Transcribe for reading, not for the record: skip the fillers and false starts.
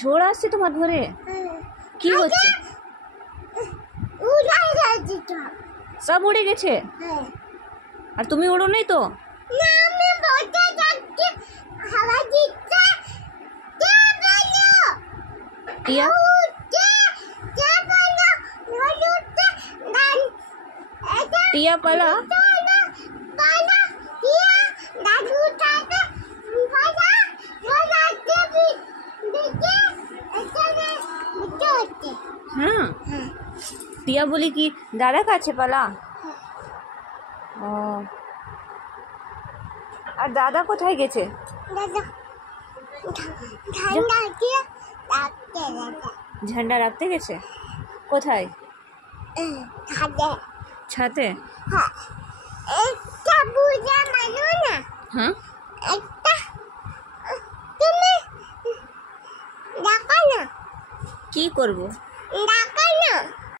ঝড় আসছে তোমার ঘরে? কি হচ্ছে? সব উড়ে গেছে? আর তুমি উড়ো নাই তো? টিয়া টিয়া পালা हाँ টিয়া বলি কি দাদা কাছে পালা? ও আর দাদা কোথায় গেছে? ঝান্ডা রাখতে গেছে? কোথায়? ছাদে। হ্যাঁ কি করবো?